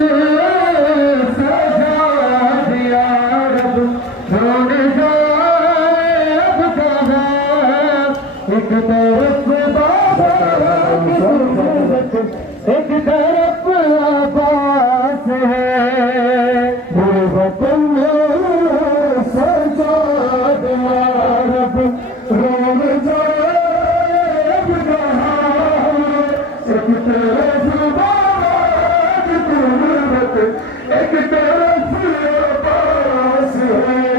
एक तरफ बाबा एक तरफ आबास है वतन सजाद यारब रोम जाए एक तरफ बाबा एक तरफ आबास है।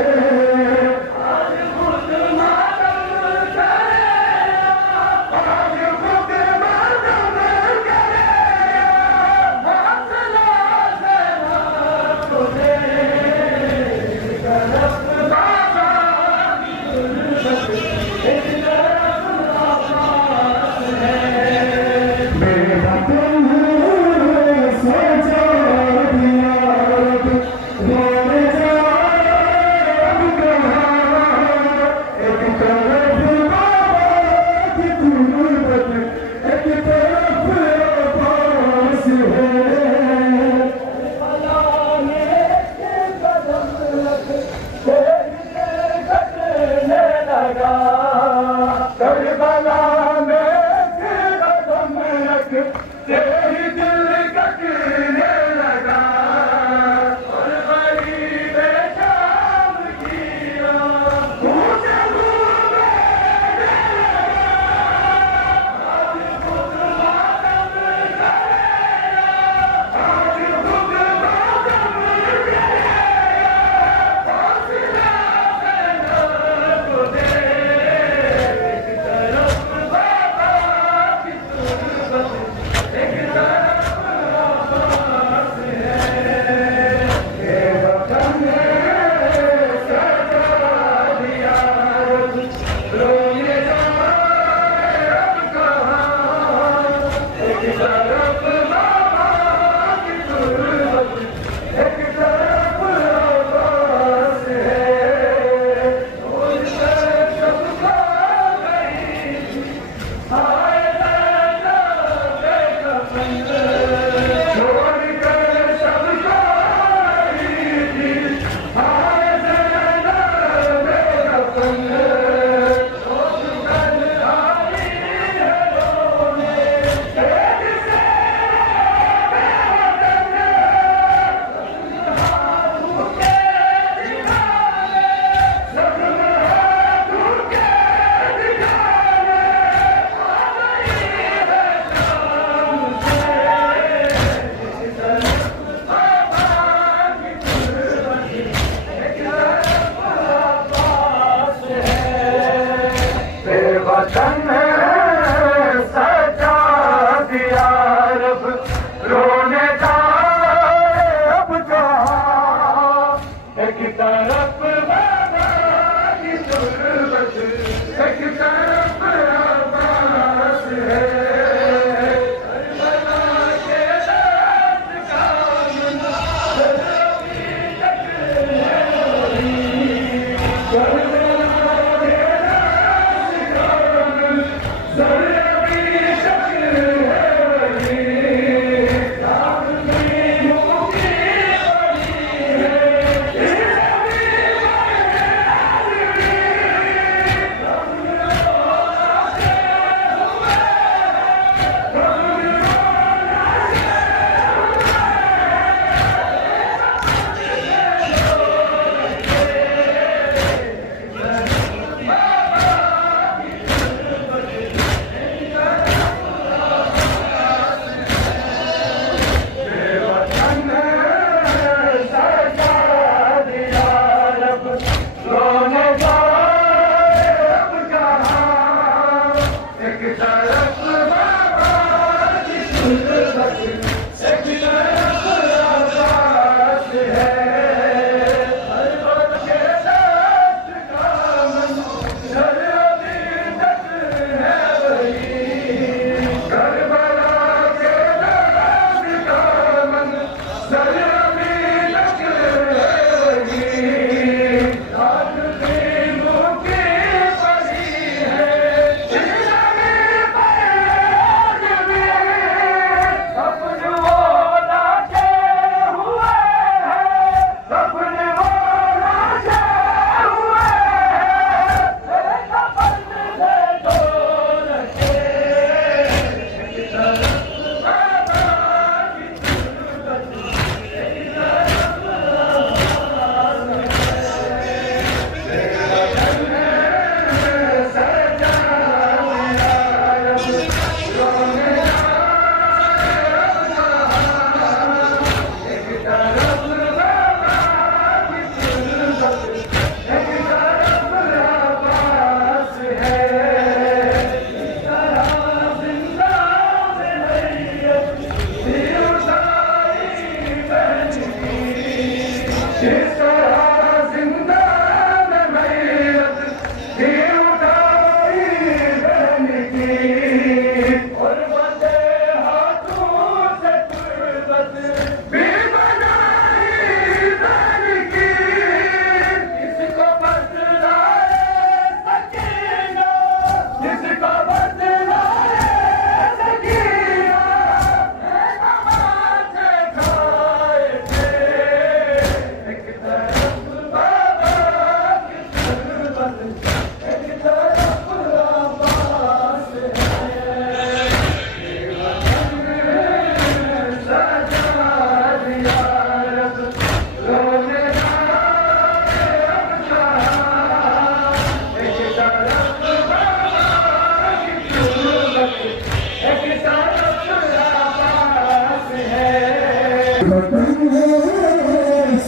वतन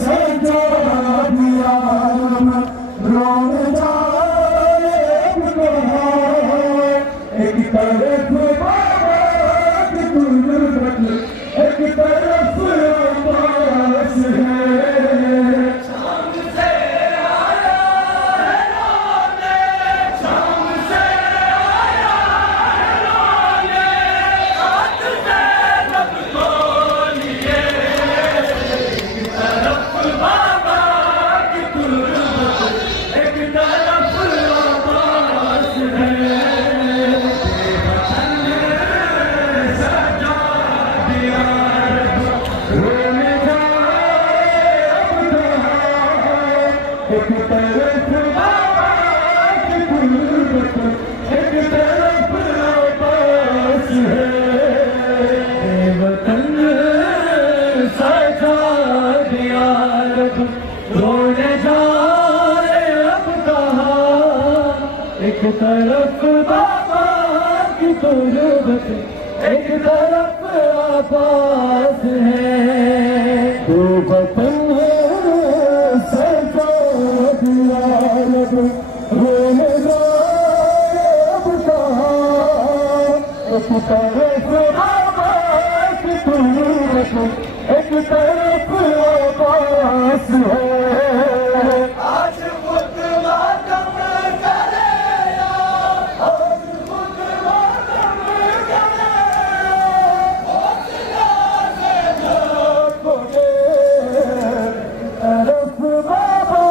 सजा दिया रोन जाए अब कहाँ एक तरफ बाबा की गुर्बत एक तरफ अब्बास है एक तरफ बाबा की गुर्बत एक तरफ अब्बास है वतन सजा दिया रब रोने जाए अब कहाँ एक तरफ बाबा की गुर्बत एक तरफ अब्बास है वतन रोने जाए अब कहाँ एक तरफ बाबा की गुर्बत एक तरफ अब्बास है आज खुद मातम करे आज खुद मातम करे हौसला से झोंकोगे तरफ बाबा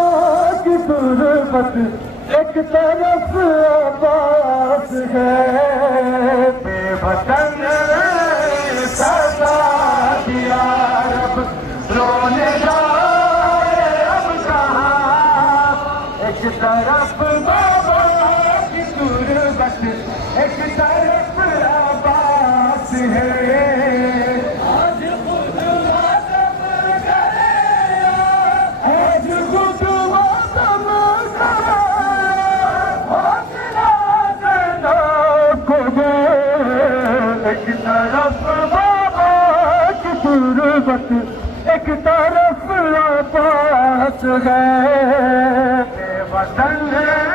की गुर्बत एक तरफ अब्बास है बेवतन सजा दिया रब रोने जाए अब कहाँ एक तरफ बाबा की गुर्बत एक तरफ अब्बास है आज खुद मातम करे आज खुद मातम करे एक तरफ बाबा की गुर्बत एक तरफ अब्बास है वतन